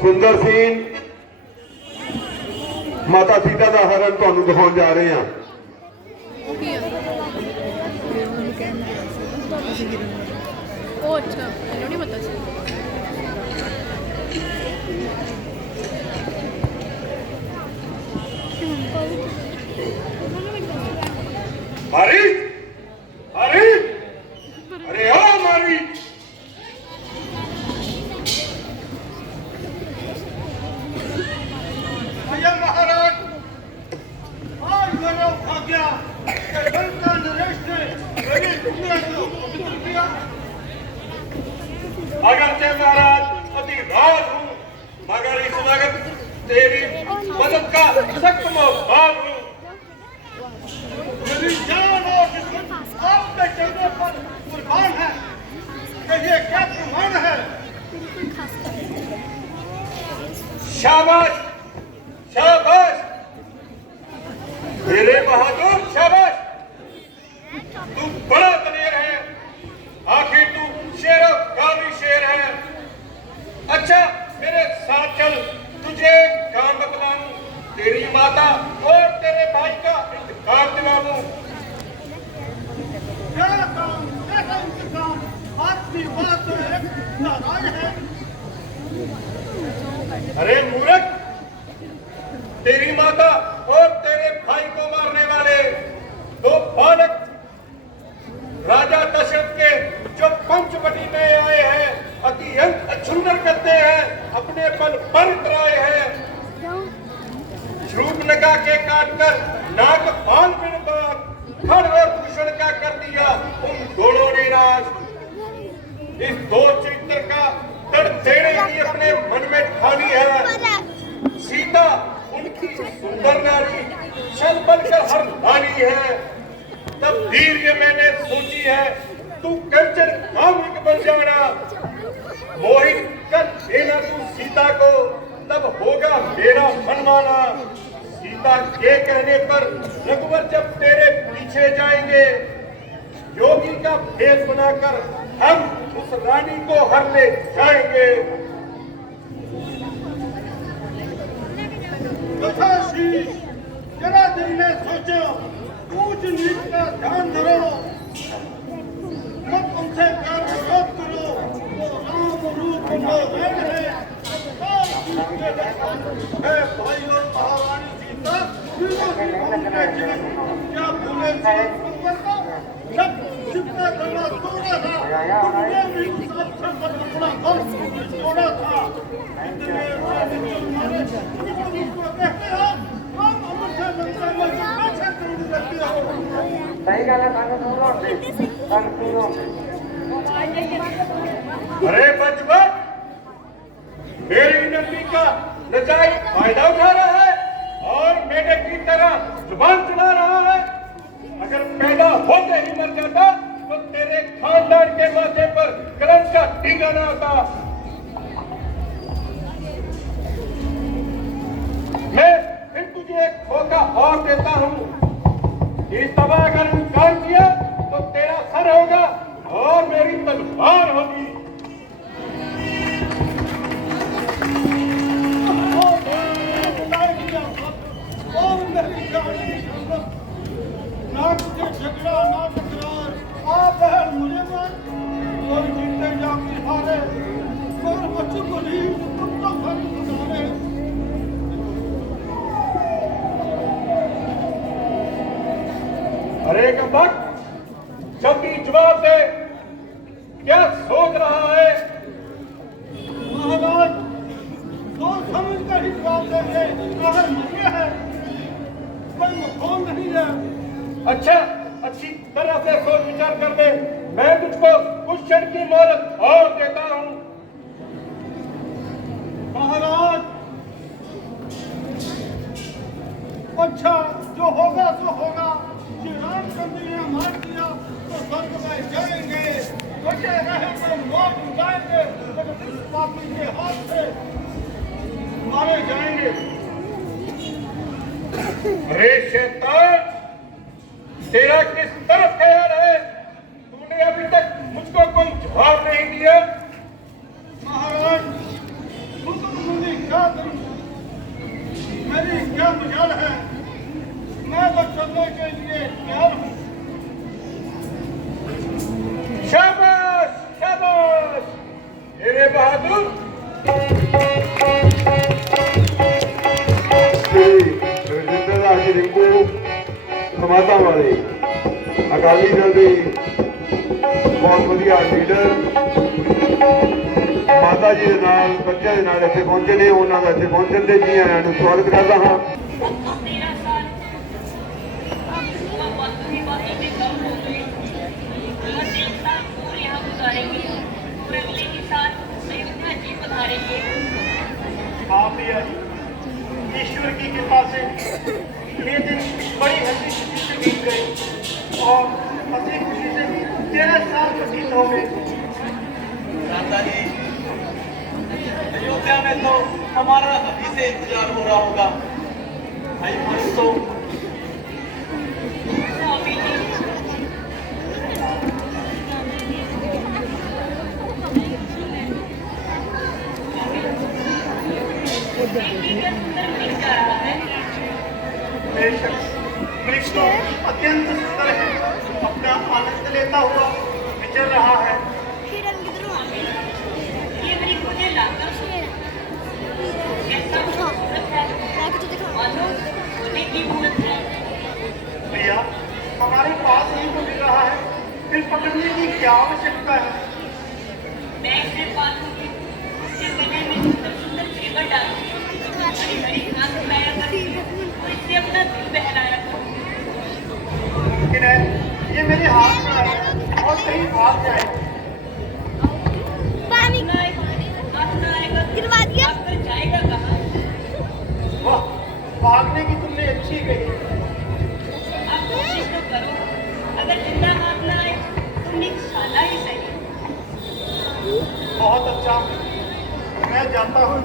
सुंदर सीन माता सीता का हरण तुहानू दिखाउण जा रहे हैं। अच्छा नहीं पता मारी मारी अरे ओ मारी भैया महाराज आज मेरा भाग्य का नरेश ने मेरी दुनिया को पवित्र किया। अगरचे महाराज अति राज हूँ मगर इस वक्त तेरी मदद का सख्त मोहताज हूँ। मेरी जान और जिस्म आपके चलने पर कुर्बान है। कहिए क्या प्रमाण है? शाबाश शाबाश मेरे बहादुर शाबाश। तू बड़ा दलेर है, आखिर तू शेरों का भी शेर है। अच्छा मेरे साथ चल, तुझे काम बतलाऊं, तेरी माता और तेरे भाई का इंतकाम दिलाऊं। क्या काम कैसा इंतकाम? आपकी बात तो एक नाराज है। अरे मूर्ख, तेरी माता और तेरे भाई को मारने वाले दो बालक राजा दशरथ के जो पंचवटी में आए हैं, अतियंत अछुंदर करते हैं, अपने बल पर इतराए हैं। शूर्पणखा के काटकर नाग बाल बिन बाल खड़ और भूषण का कर दिया उन दोनों ने राज। इस दो चरित्र का दर्द देने की अपने मन में ठानी है। सीता उनकी सुंदर नारी छल बनकर हर नारी है। तब धीर मैंने सोची है, तू कंचन कामिक बन जाना, मोहित कर देना तू सीता को, तब होगा मेरा मनमाना। सीता के कहने पर रघुवर जब तेरे पीछे जाएंगे, योगी का भेष बनाकर हम उस रानी को हर ले जाएंगे। जरा दिल में सोचो, ऊंच नीच का ध्यान धरो, मत उनसे प्यार विरोध करो। वो राम रूप को रंग है, भाई और महारानी सीता तीनों की भूमिका जीवन क्या भूले सब जितना करना तोड़ा था, दुनिया में सबसे बड़ा तोड़ा था। इतने हमारे कहते हैं सही गल है। अरे बचपन मेरी विनती का नजायज फायदा उठा रहा है और मेढक की तरह जुबान चला रहा है। अगर पैदा होते ही मर जाता तो तेरे खानदान के माथे पर कलंक का टीका न होता। मैं फिर तुझे एक मौका और देता हूं, इस दफा अगर इनकार किया तो तेरा सर होगा और मेरी तलवार होगी। ना तुझे झगड़ा ना तकरार, आप है मुझे मार, कोई जीते जाके हारे, कोई बच्चों को नहीं कुत्ता खाने गुजारे। अरे कबक, जल्दी जवाब दे, क्या सोच रहा है? महाराज सोच समझ कर ही जवाब देंगे। अगर मुझे है कोई मखौल नहीं है। अच्छा अच्छी तरह से सोच विचार कर ले, मैं तुझको कुछ क्षण की मोहलत और देता हूं। महाराज अच्छा जो होगा सो होगा। श्री रामचंद्र ने मार दिया तो स्वर्ग में जाएंगे, बचे रहे तो मौत जाएंगे, तो इस पापी के हाथ से मारे जाएंगे। अरे शैतान, तेरा किस तरफ ख्याल है? तूने अभी तक मुझको कोई जवाब नहीं दिया। महाराज मुनि क्या मजाल है, मैं तो चलने के लिए तैयार हूँ। शाबाश शाबाश मेरे बहादुर। ਗੁਰਜਿੰਦਰ ਜੀ ਰਿੰਕੂ ਸਮਾਧਾਂ ਵਾਲੇ ਅਕਾਲੀ ਦਲ ਦੇ ਬਹੁਤ ਵਧੀਆ ਲੀਡਰ ਮਾਤਾ ਜੀ ਦੇ ਨਾਲ ਬੱਚਿਆਂ ਦੇ ਨਾਲ ਇੱਥੇ ਪਹੁੰਚੇ ਨੇ। ਉਹਨਾਂ ਦਾ ਇੱਥੇ ਪਹੁੰਚਣ ਦੇ ਜੀ ਆਇਆਂ ਨੂੰ ਸਵਾਗਤ ਕਰਦਾ ਹਾਂ। 13 साल बातों बातों में कम हो गई और 1 साल और यहाँ गुजारेंगे और अगले ही साल अयोध्या जी पधारेंगे। आप ही है ईश्वर की कृपा से ये दिन बड़ी हंसी खुशी से बीत गए और हंसी खुशी से 13 साल व्यतीत हो गए। दादा जी अयोध्या में तो हमारा अभी से इंतजार हो रहा होगा। भाई हंस तो स्वामी जी देखिए सुंदर वृक्ष आ रहा है। बेशक वृक्ष तो अत्यंत सुंदर है, अपना आनंद लेता हुआ विचर रहा है। ये वृक्ष मुझे लाकर कैसा खूबसूरत है, मानो सोने की मूरत है। भैया हमारे पास ही तो मिल रहा है, फिर पकड़ने की क्या आवश्यकता है। मैं इसे पालूंगी, उसके गले में सुंदर सुंदर जेवर डालूंगी, हरी हरी घास खिलाया करूंगी और इससे अपना दिल बहलाया करूंगी। लेकिन ये मेरे हाथ में है और कहीं भाग जाए। आप कर जाएगा कहाँ? वाह, भागने की तुमने अच्छी कही। आप कोशिश तो करो, अगर जिंदा हाथ न आए तो निशाला ही सही। बहुत अच्छा, मैं जाता हूँ।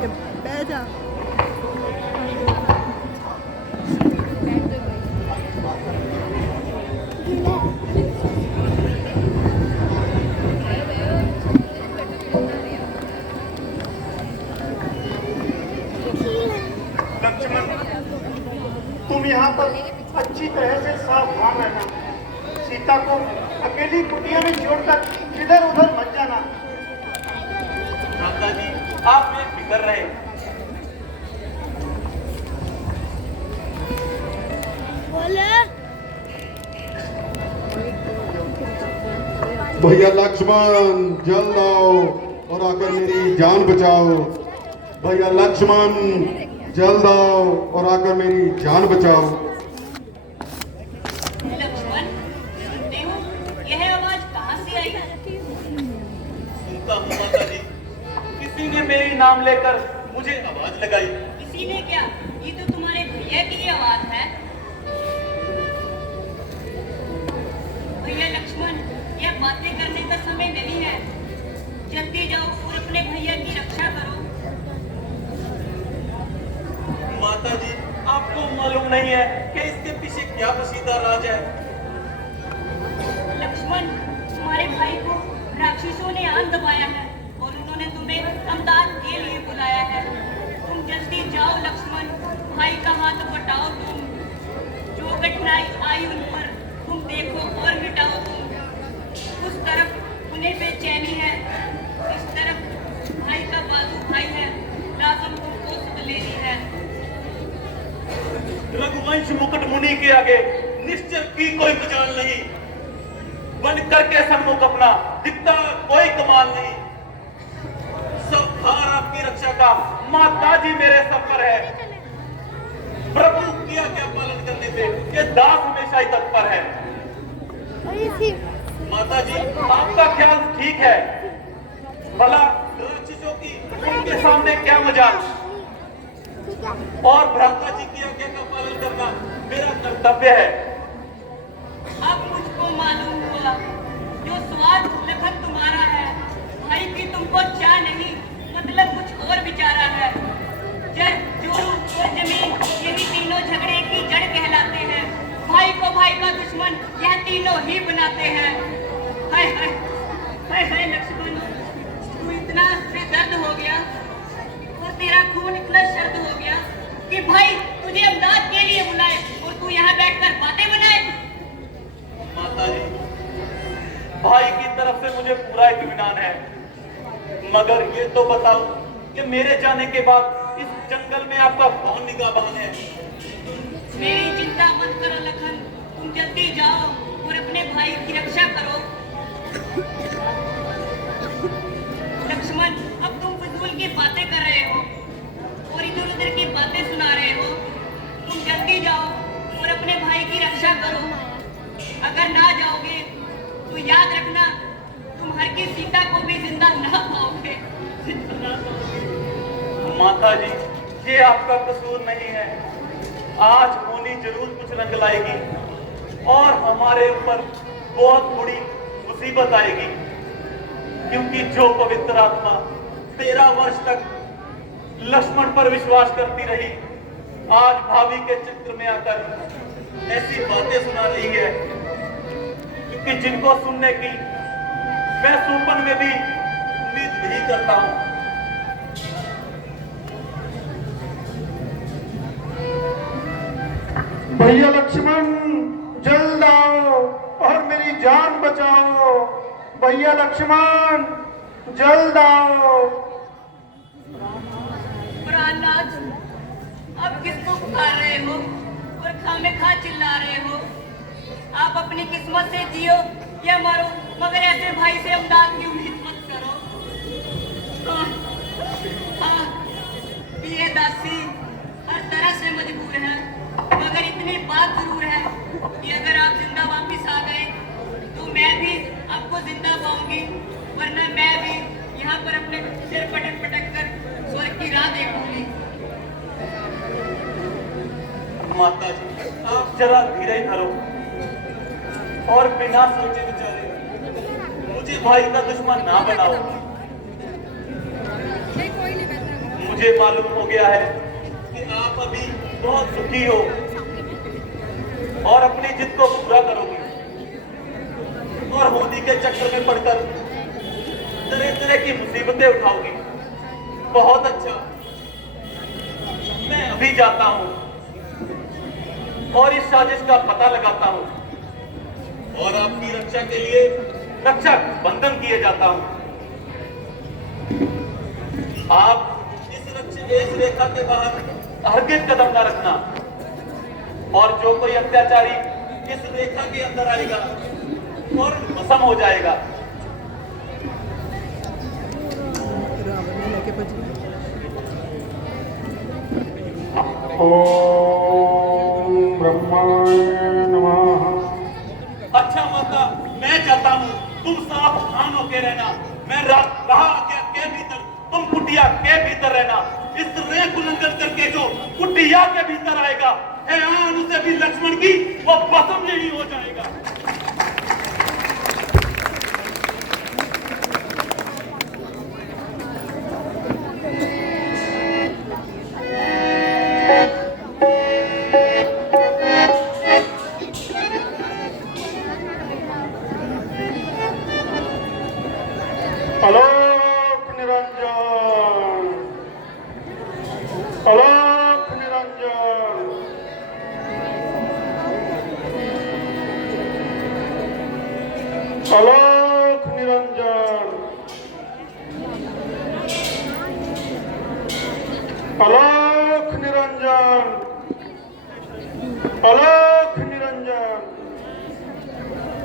लक्ष्मण, तुम यहाँ पर अच्छी तरह से सावधान रहना। सीता को अकेली कुटिया में छोड़कर इधर उधर मत जाना। दादा जी आप बेफिक्र रहे। भैया लक्ष्मण जल्द आओ और आकर मेरी जान बचाओ। भैया लक्ष्मण जल्द आओ और आकर मेरी जान बचाओ। लक्ष्मण, सुनते हो यह आवाज कहाँ से आई? सुनता हूँ माता जी, किसी ने मेरी नाम लेकर मुझे आवाज लगाई। किसी ने क्या? ये तो तुम्हारे भैया की आवाज है। भैया लक्ष्मण, यह बातें करने का समय नहीं है, जल्दी जाओ और अपने भैया की रक्षा करो। माता जी आपको मालूम नहीं है कि इसके पीछे क्या पसीदा राज है। लक्ष्मण, तुम्हारे भाई को राक्षसों ने आन दबाया है और उन्होंने तुम्हें अमदाद के लिए बुलाया है। तुम जल्दी जाओ लक्ष्मण, भाई का हाथ बटाओ। तुम जो कठिनाई आई उन पर तुम देखो और मिटाओ। तुम उस तरफ उन्हें बेचैनी है, इस तरफ भाई का बाजू भाई है, लाजम तुमको सुध लेनी है। रघुवंश मुकुट मुनि के आगे निश्चय की कोई मजाल नहीं। बन करके सम्मुख अपना दिखता कोई कमाल नहीं। सब भार आपकी रक्षा का माता जी मेरे सब पर है। प्रभु किया क्या पालन करने पे ये दास हमेशा ही तत्पर है। माता जी आपका ख्याल ठीक है, भला राक्षसों की उनके सामने क्या मजाल। और भ्राता जी की आज्ञा का पालन करना मेरा कर्तव्य है। अब मुझको मालूम हुआ जो स्वार्थ लखन तुम्हारा है, भाई की तुमको चाह नहीं, मतलब कुछ और विचारा है। जड़ जोरू और जमीन यही तीनों झगड़े की जड़ कहलाते हैं। भाई को भाई का दुश्मन यह तीनों ही बनाते हैं। हाय हाय हाय हाय लक्ष्मण, तू इतना बेदर्द हो गया और तेरा खून इतना शर्द हो गया कि भाई तुझे अमदाद के लिए बुलाए और तू यहाँ बैठकर बातें बनाए। माता जी, भाई की तरफ से मुझे पूरा इत्मीनान है, मगर ये तो बताओ कि मेरे जाने के बाद इस जंगल में आपका कौन निगाहबान है? मेरी चिंता मत करो लखन, तुम जल्दी जाओ और अपने भाई की रक्षा करो। लक्ष्मण, अब तुम फिजूल की बातें कर रहे हो और इधर उधर की बातें सुना रहे हो। तुम जल्दी जाओ और अपने भाई की रक्षा करो। अगर ना जाओगे तो याद रखना, तुम हर की सीता को भी जिंदा ना पाओगे। माता जी, ये आपका कसूर नहीं है। आज होनी जरूर कुछ रंग लाएगी और हमारे ऊपर बहुत बुरी मुसीबत आएगी, क्योंकि जो पवित्र आत्मा 13 वर्ष तक लक्ष्मण पर विश्वास करती रही, आज भाभी के चित्र में आकर ऐसी बातें सुना रही है, क्योंकि जिनको सुनने की मैं सुपन में भी उम्मीद नहीं करता हूं। भैया लक्ष्मण, जल्द आओ और मेरी जान बचाओ। भैया लक्ष्मण, जल्द आओ। प्राणनाथ, अब किसको पुकार रहे हो और खामेखा चिल्ला रहे हो? आप अपनी किस्मत से जियो या मरो, मगर ऐसे भाई से अमदाद की उम्मीद मत करो। हाँ, ये दासी हर तरह से मजबूर है, मगर इतनी बात जरूर है कि अगर आप जिंदा वापस आ गए तो मैं भी आपको जिंदा पाऊंगी, वरना मैं भी यहाँ पर अपने सिर पटक पटक कर स्वर्ग की राह देखूंगी। माता जी, आप जरा धीरे धरो और बिना सोचे विचारे मुझे भाई का दुश्मन ना बनाओ। मुझे मालूम हो गया है कि आप अभी बहुत दुखी हो और अपनी जिद को पूरा करोगी और होली के चक्कर में पड़कर तरह तरह की मुसीबतें उठाओगी। बहुत अच्छा, मैं अभी जाता हूं और इस साजिश का पता लगाता हूं और आपकी रक्षा के लिए रक्षक बंधन किए जाता हूं। आप इस रेखा के बाहर हरगिज कदम न रखना, और जो कोई अत्याचारी इस रेखा के अंदर आएगा और भस्म हो जाएगा। ओम ब्रह्माय नमः। अच्छा माता, मैं जाता हूँ, तुम सावधान होके रहना। मैं रहा के भीतर, तुम कुटिया के भीतर रहना। इस रेख उल्लंघन करके जो कुटिया के भीतर आएगा, हैरान उसे भी लक्ष्मण की वो भस्म नहीं हो जाएगा। अलोक निरंजन, अलोक निरंजन। अलोक निरंजन, अलोक निरंजन, अलोक निरंजन।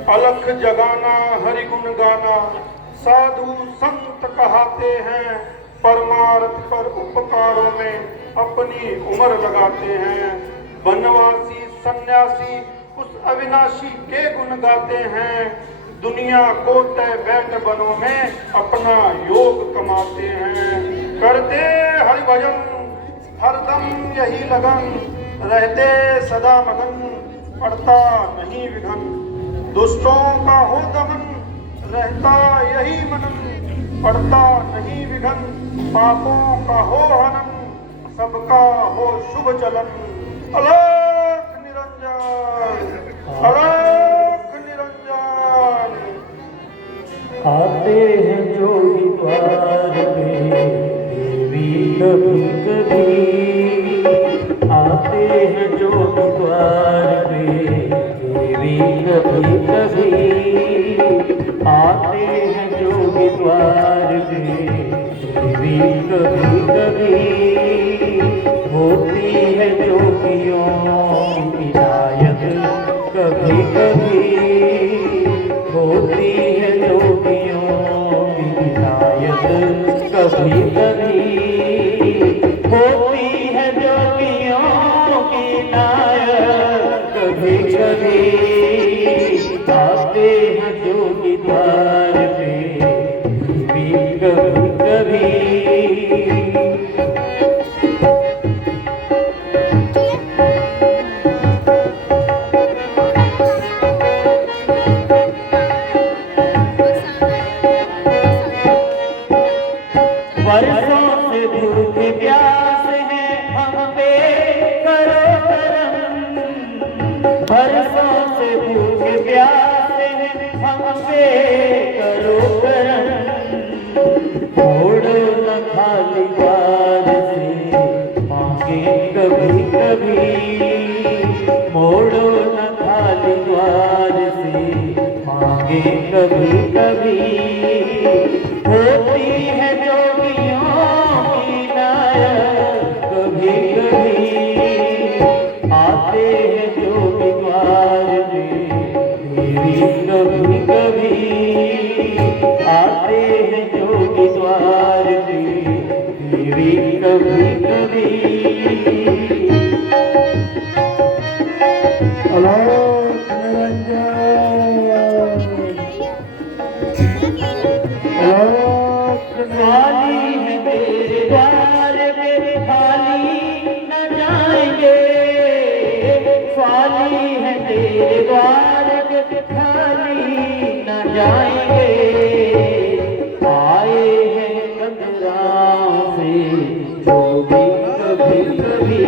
अलख जगाना हरि गुण गाना, साधु संत कहाते हैं, परमार्थ पर उपकारों में अपनी उम्र लगाते हैं। वनवासी सन्यासी उस अविनाशी के गुण गाते हैं, दुनिया को तय बैठ बनों में अपना योग कमाते हैं। करते हरि भजन हरदम यही लगन, रहते सदा मगन पड़ता नहीं विघन। दुष्टों का हो दमन रहता यही मनन, पड़ता नहीं विघन। पापों का हो हनन सबका हो शुभ चलन। अलोक निरंजन, अलोक निरंजन। आते हैं जोगी द्वार पे देवी कभी कभी, आते हैं जोगी द्वार पे देवी कभी कभी, आते हैं जोगी द्वार पे देवी कभी कभी, होती है जोगियों की इनायत कभी कभी, होती है जोगियों की इनायत कभी कभी, होती है जोगियों की इनायत कभी कभी, आते हैं जोगी द्वार पे भी कभी कभी। बरसों से भूख प्यास है हम पे करो करम, बरसों से भूख प्यास है हम पे करो करम, छोड़ो न खाली बार से मांगे कभी कभी, मोड़ो न खाली द्वार से मांगे कभी कभी, होती है जोगियों की नायत कभी कभी, आते हैं जोगी द्वार पे देवी कभी कभी, आते हैं जोगी द्वार पे देवी कभी कभी। आलोक निरंजन, खाली है तेरे द्वार पे खाली न जाएंगे, खाली है तेरे द्वार पे खाली न जाएंगे, आए हैं कतराओं से जोगी कभी कभी,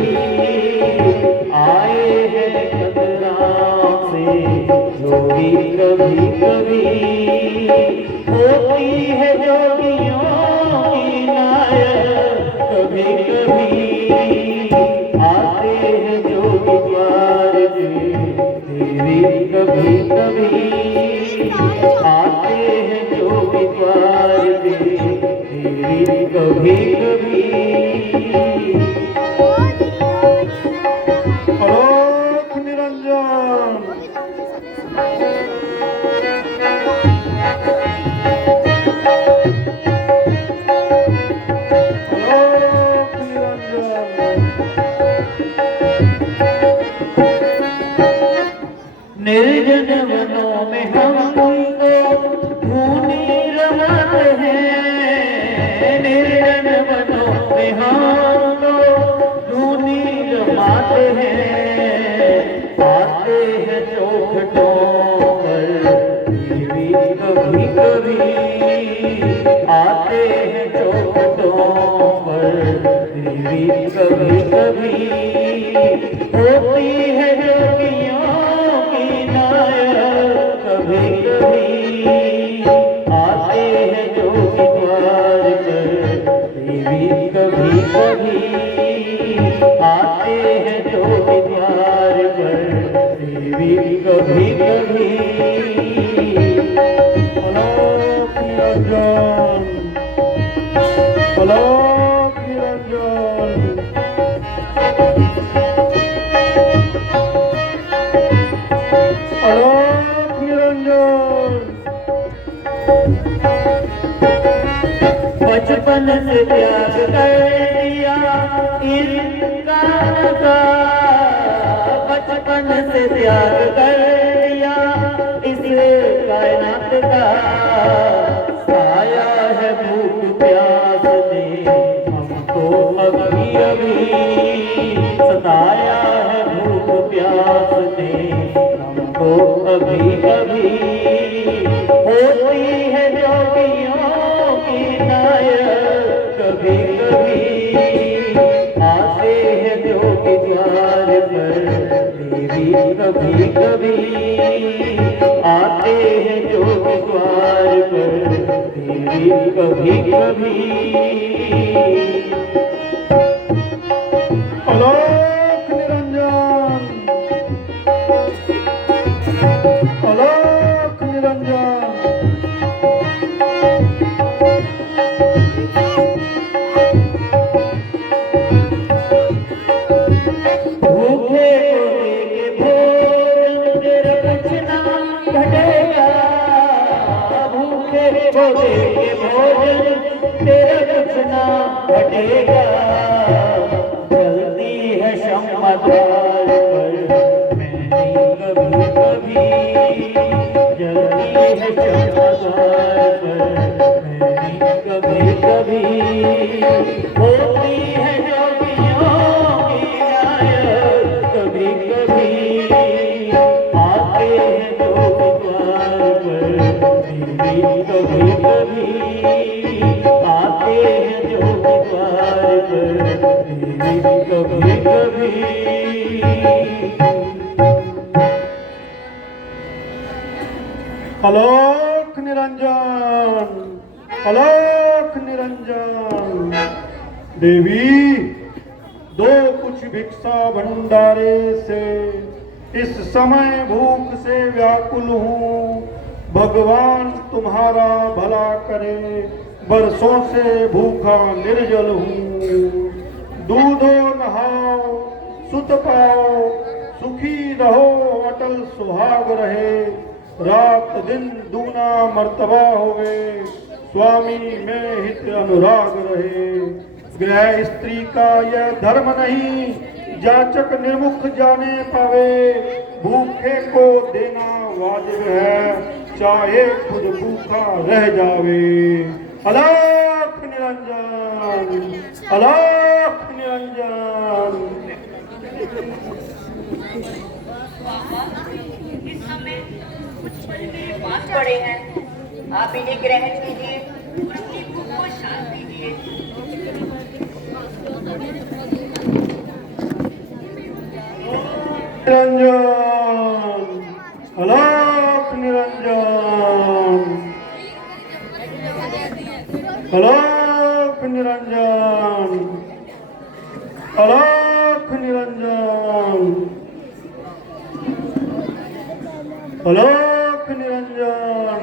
आए हैं कतराओं से जोगी कभी कभी, होती है जोगियों की नायत कभी कभी, आते हैं जोगी द्वार पे देवी कभी कभी, आते हैं जोगी द्वार पे देवी कभी कभी। आलोक निरंजन, आलोक निरंजन, निर्जन वनों में हम तुमको ढूंढी रमाते हैं, निर्जन वनों में हम तो ढूंढी रमाते हैं, आते हैं चौखटों पर देवी कभी कभी, आते हैं चौखटों पर देवी कभी कभी, होती है जोगियों की नायत कभी कभी, आते हैं जोगी द्वार पर देवी कभी कभी, आते हैं जोगी द्वार पर देवी कभी कभी। आलोक निरंजन, आलोक निरंजन, आलोक निरंजन, बचपन से त्याग कर दिया इनका नशा, बचपन से त्याग कर दिया इस कायनात का, साया है भूख प्यास ने हमको अभी अभी, सताया है भूख प्यास ने हमको अभी अभी, होती है जोगियों की नायत कभी कभी, आते हैं जोगी द्वार पर देवी कभी कभी, आते हैं जोगी द्वार पर देवी कभी कभी। आलोक निरंजन। वो देंगे भोजन तेरा कुछ ना घटेगा। जल्दी है क्षमा द्वार पर मैंने कभी कभी, जल्दी है क्षमा द्वार पर मैंने कभी कभी। होती है जोगियों की नायक कभी कभी, आते हैं जोगी द्वार पर मेरी कभी कभी, आते हैं जोगी द्वार पर मेरी कभी कभी। आलोक निरंजन, आलोक निरंजन। देवी, दो कुछ भिक्षा भंडारे से, इस समय भूख से व्याकुल हूँ। भगवान तुम्हारा भला करे, बरसों से भूखा निर्जल हूँ। दूधो नहाओ सुत पाओ, सुखी रहो अटल सुहाग रहे। रात दिन दूना मर्तबा होवे, स्वामी में हित अनुराग रहे। गृह स्त्री का यह धर्म नहीं, जाचक निर्मुख जाने पावे। भूखे को देना वाजिब है, चाहे खुद भूखा रह जावे। अलाख निरंजन, अलाख निरंजन। इस समय कुछ फल मेरे पास पड़े हैं, आप इन्हें ग्रहण कीजिए और अपनी भूख को शांत कीजिए। निरंजन, अलाख निरंजन, अलाख निरंजन, अलाख निरंजन, अलाख निरंजन।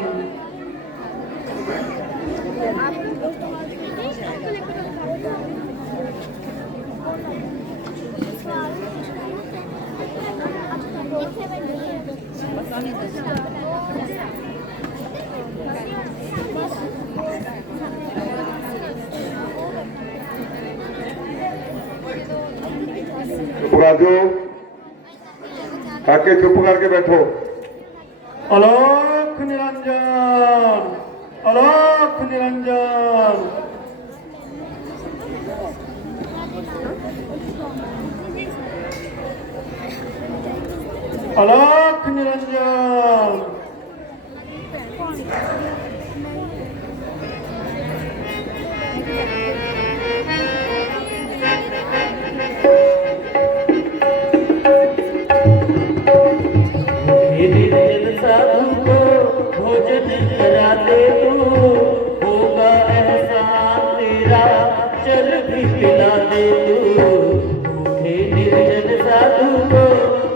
चुप कर दो काके, चुप करके बैठो। अलाख निरंजन, अलाख निरंजन। अलाख निरंजन। निर्जन साधु को भोजन करा दे तू, होगा एहसान तेरा चल भी पिला दे तू। भूखे निर्जन साधु को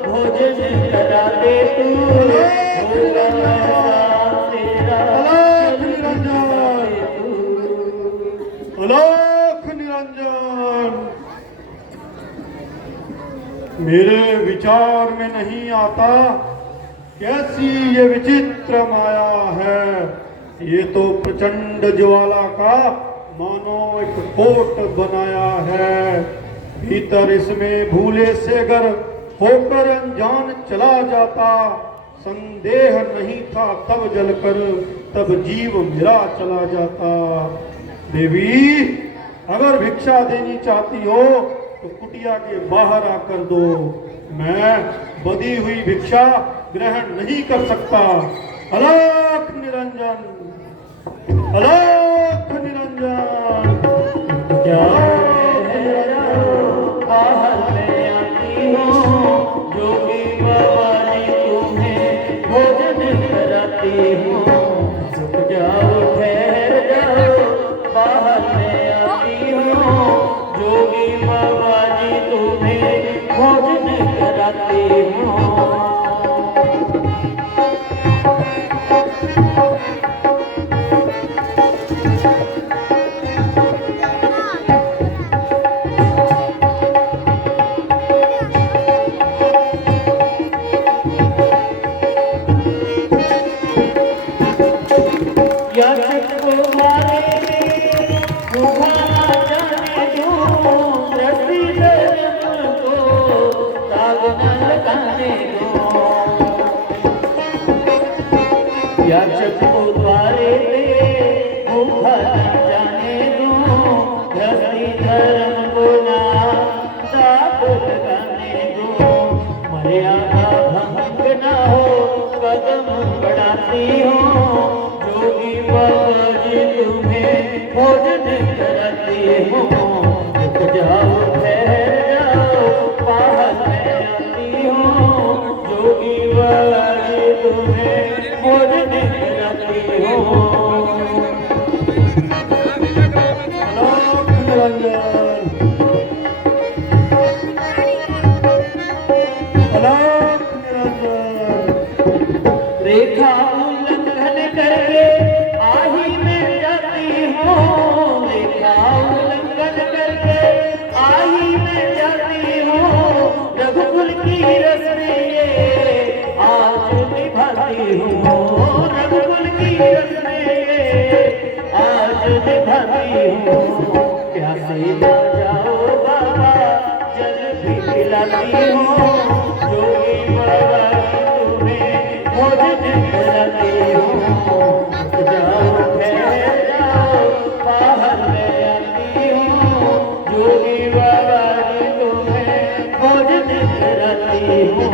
भोजन करा दे तू, होगा एहसान तेरा चल भी पिला दे तू। अलाख निरंजन। मेरे विचार में नहीं आता कैसी ये विचित्र माया है। ये तो प्रचंड ज्वाला का मानो एक कोट बनाया है। भीतर इसमें भूले से अगर होकर अनजान चला जाता, संदेह नहीं था तब जलकर तब जीव मेरा चला जाता। देवी, अगर भिक्षा देनी चाहती हो तो कुटिया के बाहर आकर दो। मैं बदी हुई भिक्षा ग्रहण नहीं कर सकता। अलाख निरंजन, अलाख निरंजन। बाहर में आती हूँ, जोगी बाबा जी तुम्हें भोजन कराती हूँ। रुक जाओ ठहर जाओ, बाहर में आती हूँ, जोगी बाबा जी तुम्हें भोजन कराती हूँ। लगाने दो, याचक को द्वारे पे भूखा न जाने दो, धरती धर्म को ना दाग लगाने दो, मर्यादा भंग न हो कदम बढ़ाती हो, जोगी बाबा जी तुम्हें भोजन कराती हो, रुक जाओ ठहर जाओ बाहर में आती हो, जोगी बाबा जी तुम्हें भोजन कराती हो। लोक निरंजन, लोक निरंजन। रेखा उल्लंघन करके आही में जाती हो, रेखा उल्लंघन करके आही में जाती हो, रघुकुल की रस्में ये आज निभाती हो, रघुकुल की रस्में ये आज निभाती हो, प्यासे ना जाओ बाबा जल भी पिलाती हो, जोगी बाबा तुम्हें भोजन कराती हो, रुक जाओ ठहर जाओ बाहर में आती हो, जोगी बाबा जी तुम्हें भोजन कराती हो।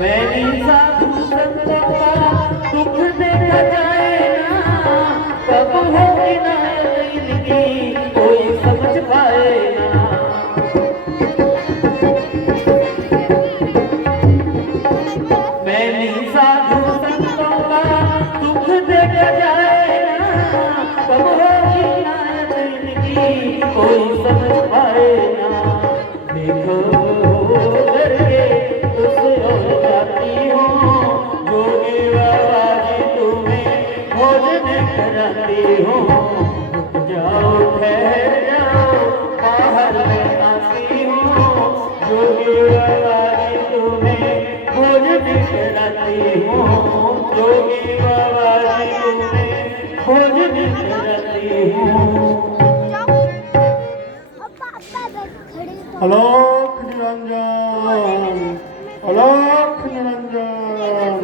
मैंने साधु संतों का दुख देखा जाए ना, कब होगी ना जिंदगी कोई समझ पाए ना, मैंने साधु संतों का दुख देखा जाए ना, कब होगी ना जिंदगी कोई समझ पाए ना, देखो करके उस ओर जाती हो, जोगी बाबा जी तुम्हें भोजन कराती हो, रुक जाओ ठहर जाओ बाहर में आती हो, जोगी बाबा जी तुम्हें भोजन कराती हो, जोगी बाबा जी तुम्हें भोजन कराती हो। अलोक निरंजन, अलोक निरंजन।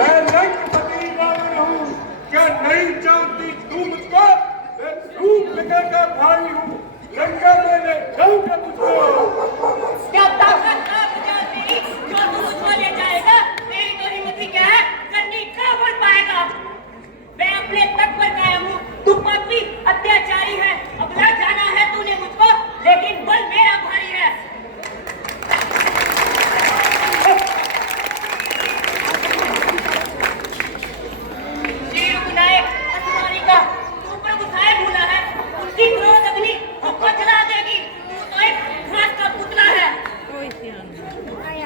मैं लंकापति रावण हूँ, क्या नहीं जानती तू मुझको? मैं रूप लेकर का भाई हूँ, लंका में ले जाऊंगा तुझको। क्या ताकत था मुझे तेरी जो तू मुझको ले जाएगा? तेरी तो हिम्मत ही क्या है? करनी क्या बढ़ पाएगा? मैं अपने तक पर कायम हूँ, तू पापी अत्याचारी है, अपना जाना है तूने मुझको, लेकिन बल मेरा भारी है। वीर विनायक असुरारी का तू पर गुस्साए भूला है, उनकी क्रोध अग्नि सबको जला देगी, तू तो एक घास का पुतला है।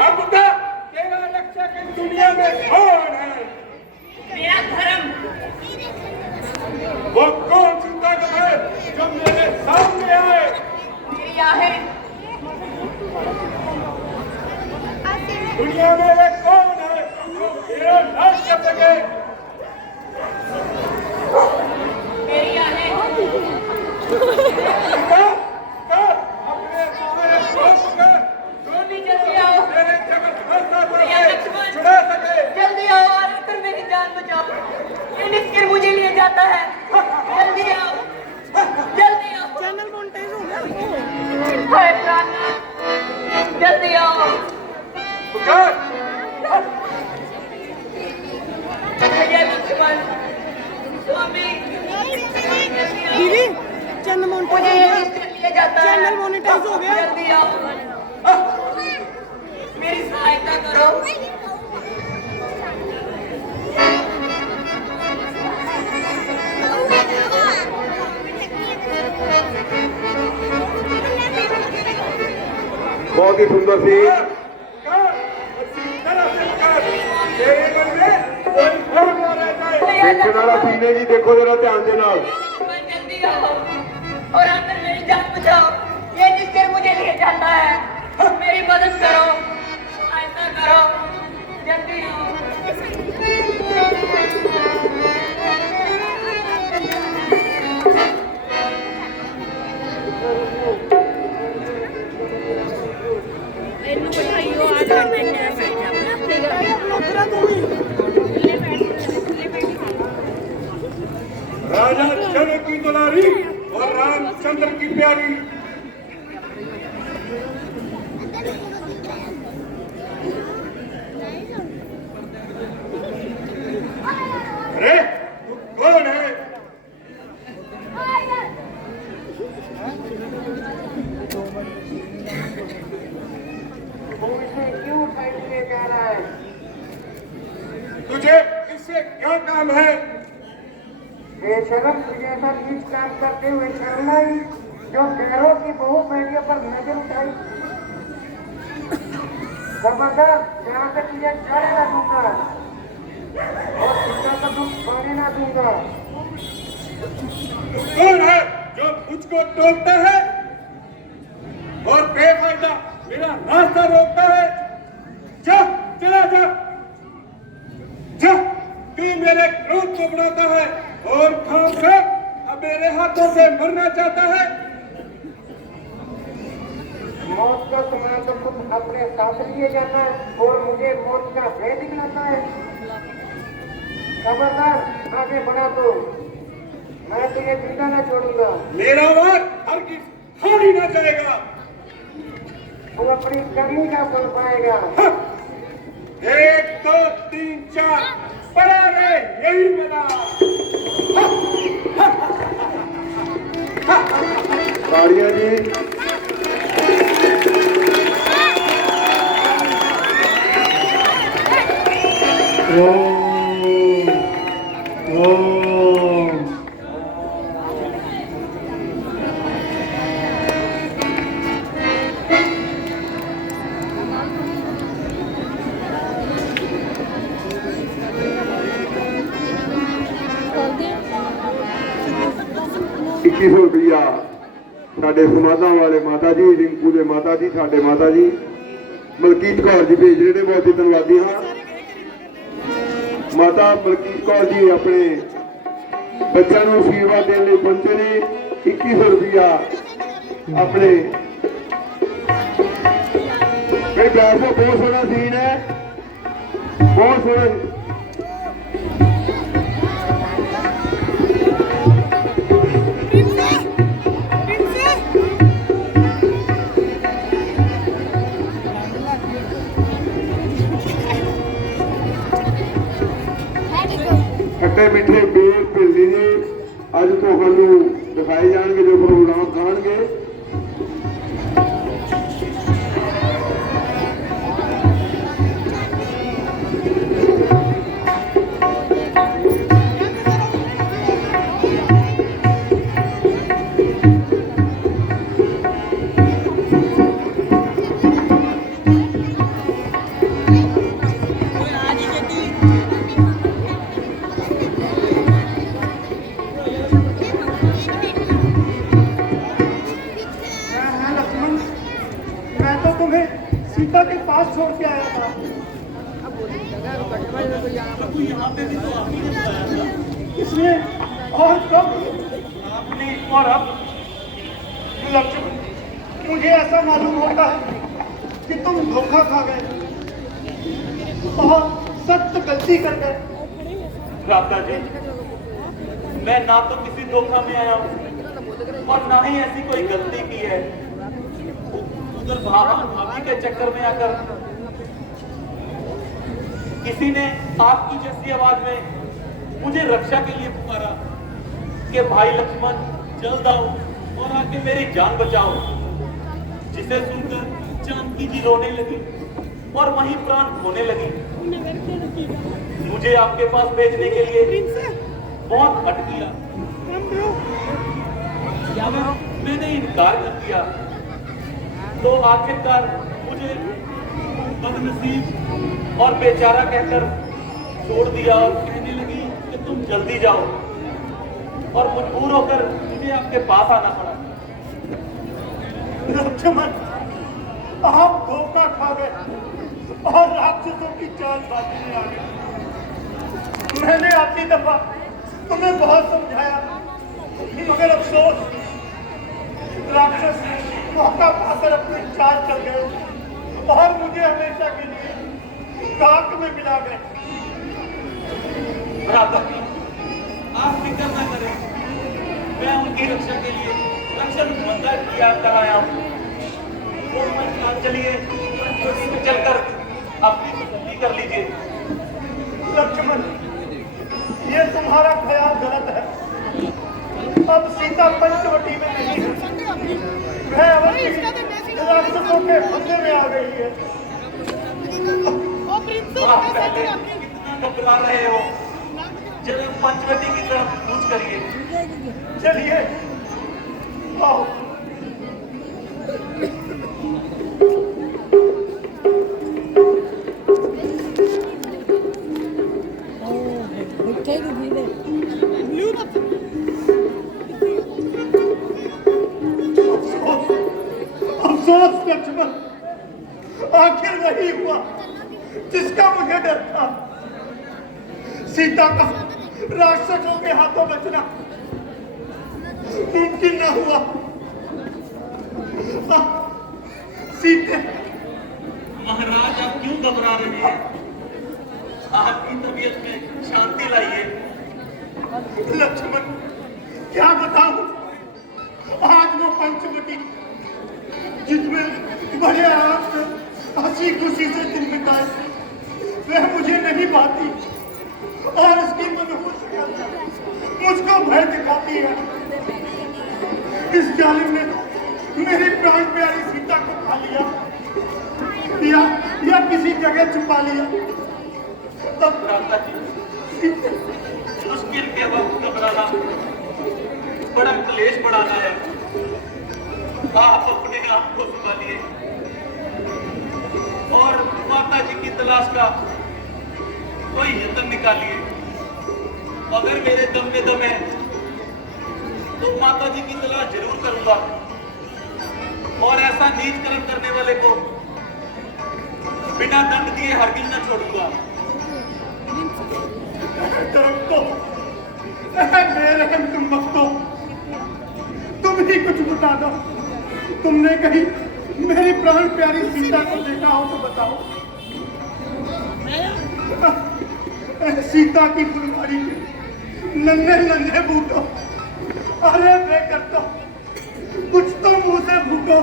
अब बता, तेरा लक्ष्य इस दुनिया में कौन है? मेरा धर्म। वो कौन सी ताकत है जो मेरे सामने आए? मेरी आहें। दुनिया में वे कौन है जो मेरा नाश कर सके? मेरी आहें। अपने सारे दोस्त का जल्दी जल्दी आओ। मेरे जगत फंसा भैया लक्ष्मण, छुड़ा सके। जल्दी आओ और आकर मेरी जान बचाओ। ये निष्क्रिय मुझे लिए जाता है। जल्दी आओ, जल्दी आओ। चैनल मोनेटाइज हो गया। हाय प्राणनाथ, जल्दी आओ। पुकार जल्दी आओ, मेरी सहायता करो। बहुत ही सुंदर सी देखने वाला सीन है जी, देखो जरा ध्यान देना। जल्दी आओ और आकर मेरी जान बचाओ। ये निश्चय मुझे ले जाता है, मेरी मदद करो, ऐसा करो, जल्दी आओ। राजा जनक की दुलारी और रामचंद्र की प्यारी। अरे तू कौन है? तुझे इससे क्या काम है? बेशरम जैसा नीच काम करते हुए शर्मा ही जो गैरों की बहु बेटियों पर नजर उठाई। जबरदस्त यहाँ पे तुझे चढ़ ना दूंगा और पिता का दुख पाने ना दूंगा। कौन है जो मुझको टोकता है और बेफायदा मेरा रास्ता रोकता है? जा, चला जा, जा। तू मेरे क्रोध को बढ़ाता है और खाम कर अब मेरे हाथों से मरना चाहता है। मौत का समय तो खुद अपने साथ लिए जाता है और मुझे मौत का भय दिखलाता है। खबरदार आगे बढ़ा तो मैं तुझे जिंदा न छोड़ूंगा। मेरा वार हरगिज खाली ना जाएगा। तू अपनी करनी का फल पाएगा। 1 2 3 4 पड़ा रे, यही मिला। ताड़ियां जी। ओम ओम ₹2100 ਸਾਡੇ ਸਮਾਧਾਂ ਵਾਲੇ ਮਾਤਾ ਜੀ, ਰਿੰਕੂ ਦੇ ਮਾਤਾ ਜੀ, ਸਾਡੇ ਮਾਤਾ ਜੀ ਮਲਕੀਤ ਕੌਰ ਜੀ ਭੇਜ ਰਹੇ ਨੇ। ਬਹੁਤ ਹੀ ਧੰਨਵਾਦੀ ਹਾਂ। ਮਾਤਾ ਮਲਕੀਤ ਕੌਰ ਜੀ ਆਪਣੇ ਬੱਚਿਆਂ ਨੂੰ ਆਸ਼ੀਰਵਾਦ ਦੇਣ ਲਈ ਪਹੁੰਚੇ ਨੇ। ₹2100 ਆਪਣੇ ਇਹ ਬੈਠੋ। ਬਹੁਤ ਸੋਹਣਾ ਸੀਨ ਹੈ, ਬਹੁਤ ਸੋਹਣਾ। खट्टे मीठे बेल भेली ने अज तुहानू दिखाए जाएंगे जो प्रोग्राम खाएंगे। सीता के पास छोड़ के आया था। इसलिए और कब आपने और अब लक्ष्मण, मुझे ऐसा मालूम होता है कि तुम धोखा खा गए, बहुत सख्त गलती कर गए। राधा जी, मैं ना तो किसी धोखा में आया हूँ और ना ही ऐसी कोई गलती की है। उधर भाभी के चक्कर में आकर किसी ने आपकी जैसी आवाज में मुझे रक्षा के लिए पुकारा कि भाई लक्ष्मण जल्द आओ और आके मेरी जान बचाओ। जिसे सुनकर जानकी जी रोने लगी और वहीं प्राण खोने लगी। मुझे आपके पास भेजने के लिए बहुत हट किया, मैंने इनकार कर दिया, तो आखिरकार मुझे बदनसीब और बेचारा कहकर छोड़ दिया और कहने लगी कि तुम जल्दी जाओ, और मजबूर होकर मुझे आपके पास आना पड़ा। लक्ष्मण, आप धोखा खा गए और राक्षसों की चालबाजी में आ गए। मैंने आखिरी दफा तुम्हें बहुत समझाया, मगर अफसोस राक्षस मौका पाकर अपनी चाल चल गए और मुझे हमेशा के लिए काक में मिला गए। आप फिक्र न करें, मैं उनकी रक्षा के लिए रक्षण मंदिर किया कराया हूँ। तो चलिए चलकर अपनी तसल्ली कर लीजिए। लक्ष्मण, ये तुम्हारा ख्याल गलत है। अब सीता पंचवटी में नहीं है, वह अवश्य राक्षसों के फंदे में आ गई है। आप पहले कितना घबरा रहे हो, जरा पंचवटी की तरफ कूच करिए। चलिए आओ। अफसोस लक्ष्मण, आखिर वही हुआ जिसका मुझे डर था। सीता का राक्षसों के हाथों बचना मुमकिन न हुआ। सीते, महाराज आप क्यों घबरा रहे हैं? आपकी तबीयत में शांति लाइए। लक्ष्मण, क्या बताऊं, आज वो पंचवटी जिसमें बड़े आराम से हंसी खुशी से दिन बिताए वह मुझे नहीं पाती, और इसकी मनहूस मुझको भय दिखाती है। इस जालिम ने मेरी प्राण प्यारी सीता को खा लिया या किसी जगह छुपा लिया। तब मुश्किल के वक्त घबराना बड़ा क्लेश बढ़ाना है। आप अपने आप को संभालिए और माता जी की तलाश का कोई यत्न निकालिए। अगर मेरे दम में दम है तो माता जी की तलाश जरूर करूंगा, और ऐसा नीच कर्म करने वाले को बिना दंड दिए हरगिज न छोड़ूंगा। तुम भक्तों, तुम ही कुछ बता दो। तुमने कहीं मेरी प्राण प्यारी सीता को देखा हो तो बताओ। सीता की फुलवाड़ी में नन्हे नन्हे बूटो, अरे बेकर्ता, कुछ तो मुंह से फूटो।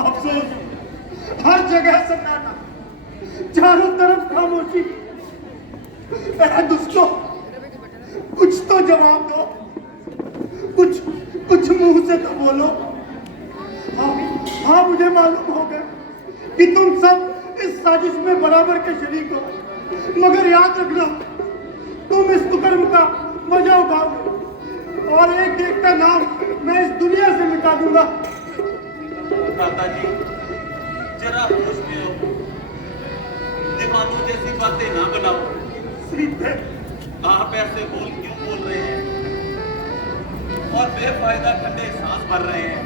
अफसोस हर जगह सन्नाटा, चारों तरफ खामोशी। दोस्तों, कुछ तो जवाब दो, कुछ मुंह से तो बोलो। हाँ, मुझे मालूम हो गया कि तुम सब इस साजिश में बराबर के शरीक हो, मगर याद रखना, तुम इस कुकर्म का मजा उठाओगे और एक एक का नाम मैं इस दुनिया से मिटा दूंगा। दादा जी, जरा होश में हो, दीवानों जैसी बातें ना बनाओ। सीते, आप ऐसे क्यों बोल रहे हैं और बेफायदा ठंडे सांस भर रहे हैं?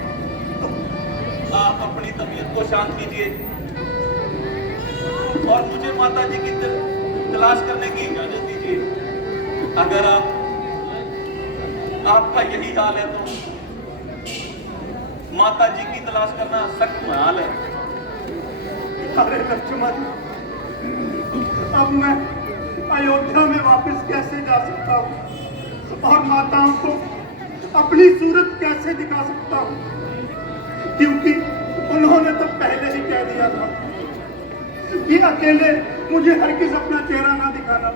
आप अपनी तबीयत को शांत कीजिए और मुझे माता जी की तलाश करने की इजाजत दीजिए। अगर आपका यही हाल है तो माता जी की तलाश करना सख्त हाल है। अरे लक्ष्मण, अब मैं अयोध्या में वापस कैसे जा सकता हूँ और माताओं को अपनी सूरत कैसे दिखा सकता हूँ, क्योंकि उन्होंने तो पहले ही कह दिया था कि अकेले मुझे हरगिज अपना चेहरा ना दिखाना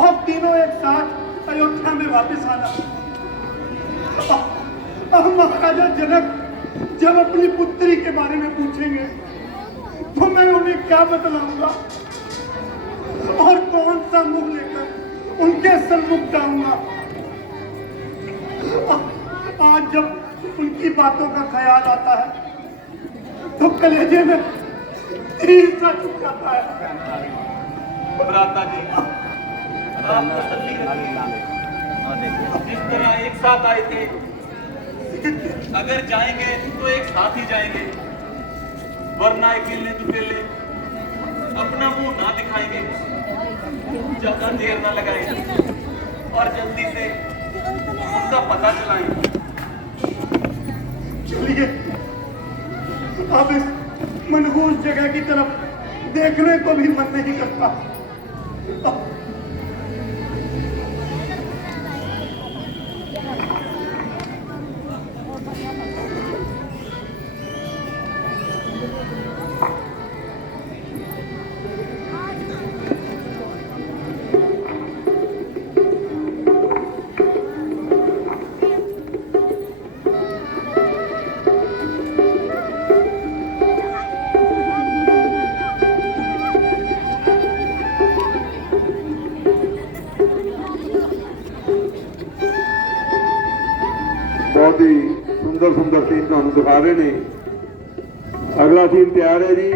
और तीनों एक साथ अयोध्या में वापस आना। अब महाराजा जनक जब अपनी पुत्री के बारे में पूछेंगे तो मैं उन्हें क्या बतलाऊंगा और कौन सा मुंह लेकर उनके सन्मुख जाऊंगा। आज जब उनकी बातों का ख्याल आता है तो कलेजे में तीर सा चुप जाता है। भ्राता जी, आप तसल्ली रखिए। जिस तरह एक साथ आए थे, अगर जाएंगे तो एक साथ ही जाएंगे, वरना अकेले दुकेले अपना मुंह ना दिखाएंगे। ज्यादा देर ना लगाएंगे और जल्दी से उनका पता चलाएं। चलिए अब इस मनहूस जगह की तरफ देखने को भी मन नहीं करता। बहुत ही सुंदर सुंदर सीन ਤੁਹਾਨੂੰ ਦਿਖਾ ਰਹੇ ਨੇ। अगला सीन तैयार है जी।